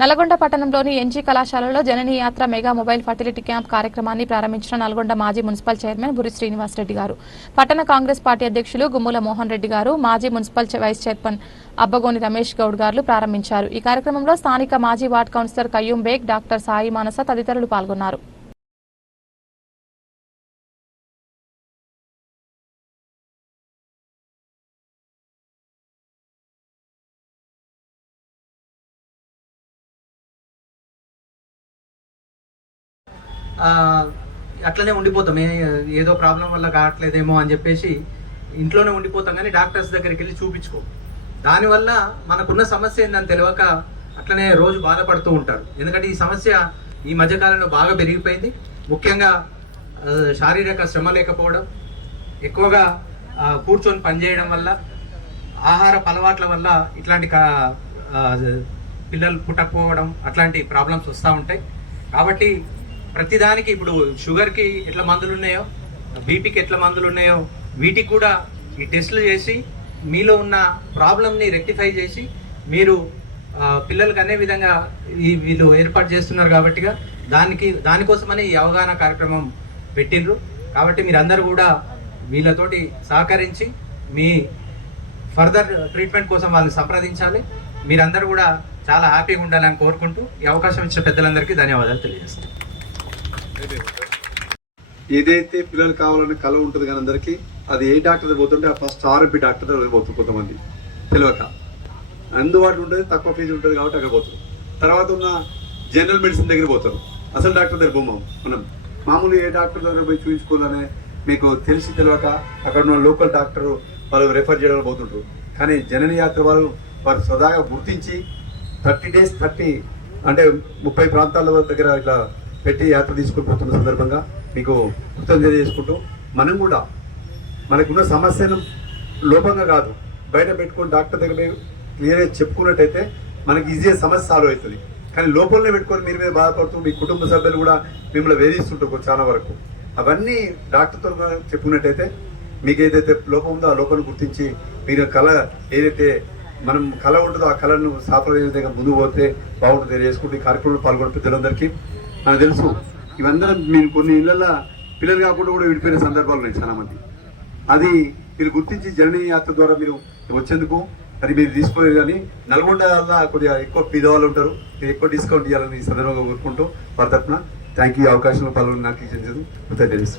నల్గొండ పట్టణంలోని ఎన్జీ కళాశాలలో జనని యాత్ర మెగా మొబైల్ ఫర్టిలిటీ క్యాంప్ కార్యక్రమాన్ని ప్రారంభించిన నల్గొండ మాజీ మున్సిపల్ చైర్మన్ బురి శ్రీనివాసరెడ్డి గారు. పట్టణ కాంగ్రెస్ పార్టీ అధ్యక్షులు గుమ్ముల మోహన్ రెడ్డి గారు మాజీ municipal vice chairman Abbagoni Ramesh Goud గారు ప్రారంభించారు. ఈ కార్యక్రమంలో స్థానిక మాజీ ward councillor Qayyum Baig doctor Sai Manasa తదితరులు పాల్గొన్నారు. అట్లనే ఉండిపోతాం. ఏ- ఏదో ప్రాబ్లం వల్ల కావట్లేదేమో అని చెప్పేసి ఇంట్లోనే ఉండిపోతాం కానీ డాక్టర్స్ దగ్గరికి వెళ్ళి చూపించుకో. దానివల్ల మనకున్న సమస్య ఏందని తెలియక అట్లనే రోజు బాధపడుతూ ఉంటారు. ఎందుకంటే ఈ సమస్య ఈ మధ్యకాలంలో బాగా పెరిగిపోయింది. ముఖ్యంగా శారీరక శ్రమ లేకపోవడం ఎక్కువగా కూర్చొని పనిచేయడం వల్ల ఆహార అలవాట్ల వల్ల ఇట్లాంటి కా- పిల్లలు పుట్టకపోవడం అట్లాంటి ప్రాబ్లమ్స్ వస్తూ ఉంటాయి. కాబట్టి ప్రతిదానికి ఇప్పుడు షుగర్కి ఎట్లా మందులు ఉన్నాయో బీపీకి ఎట్లా మందులు ఉన్నాయో వీటికి కూడా ఈ టెస్టులు చేసి మీలో ఉన్న ప్రాబ్లమ్ని రెక్టిఫై చేసి మీరు పిల్లలకు అనే విధంగా ఈ వీళ్ళు ఏర్పాటు చేస్తున్నారు కాబట్టిగా దానికి దానికోసమని ఈ అవగాహన కార్యక్రమం పెట్టిండ్రు కాబట్టి మీరందరూ కూడా వీళ్ళతోటి సహకరించి మీ ఫర్దర్ ట్రీట్మెంట్ కోసం వాళ్ళు సంప్రదించాలి. మీరందరూ కూడా చాలా హ్యాపీగా ఉండాలని కోరుకుంటూ ఈ అవకాశం ఇచ్చిన పెద్దలందరికీ ధన్యవాదాలు తెలియజేస్తాను ఏదైతే పిల్లలు కావాలని కళ ఉంటుంది కానీ అందరికీ అది ఏ డాక్టర్ పోతుంటే ఆ ఫస్ట్ ఆర్ఎంపి డాక్టర్ దగ్గర పోతుంది కొంతమంది. తెలియక అందుబాటులో ఉంటుంది తక్కువ ఫీజు ఉంటుంది కాబట్టి అక్కడ పోతారు. తర్వాత ఉన్న జనరల్ మెడిసిన్ దగ్గర పోతారు. అసలు డాక్టర్ దగ్గర పోమాం మనం. మామూలు ఏ డాక్టర్ దగ్గర పోయి చూపించుకోవాలనే మీకు తెలిసి తెలియక అక్కడ ఉన్న లోకల్ డాక్టర్ వాళ్ళు రెఫర్ చేయడానికి పోతుంటారు కానీ జనని యాత్ర వాళ్ళు వారు సదాగా గుర్తించి థర్టీ డేస్ థర్టీ అంటే ముప్పై ప్రాంతాల దగ్గర ఇట్లా పెట్టి యాత్ర తీసుకుని పోతున్న సందర్భంగా మీకు కృతజ్ఞత చేసుకుంటూ మనం కూడా మనకున్న సమస్యను లోపంగా కాదు బయట పెట్టుకొని డాక్టర్ దగ్గర పోయి క్లియర్గా చెప్పుకున్నట్టయితే మనకి ఈజీగా సమస్య సాల్వ్ అవుతుంది. కానీ లోపలనే పెట్టుకొని మీరు మీద బాధపడుతూ మీ కుటుంబ సభ్యులు కూడా మిమ్మల్ని వేధిస్తుంటారు చాలా వరకు. అవన్నీ డాక్టర్తో చెప్పుకున్నట్టయితే మీకు ఏదైతే లోపం ఉందో ఆ లోపాన్ని గుర్తించి మీరు కళ ఏదైతే మనం కళ ఉంటుందో ఆ కళను సాఫల్య విధంగా ముందుకు పోతే బాగుంటుంది. తెలియజేసుకుంటూ ఈ కార్యక్రమంలో పాల్గొన్న పెద్దలందరికీ నాకు తెలుసు. ఇవందరం మీరు కొన్ని ఇళ్ళల్లో పిల్లలు కాకుండా కూడా విడిపోయిన సందర్భాలు ఉన్నాయి చాలా మంది అది మీరు గుర్తించి జర్నీ యాత్ర ద్వారా మీరు వచ్చేందుకు అది మీరు తీసుకోలేదు కానీ నల్గొండ వల్ల కొద్దిగా ఎక్కువ పేదవాళ్ళు ఉంటారు. మీరు ఎక్కువ డిస్కౌంట్ ఇవ్వాలని సందర్భంగా కోరుకుంటూ వారి తరఫున థ్యాంక్ యూ అవకాశంలో పాల్గొని నాకు ఇచ్చేందుకు కృతజ్ఞతలు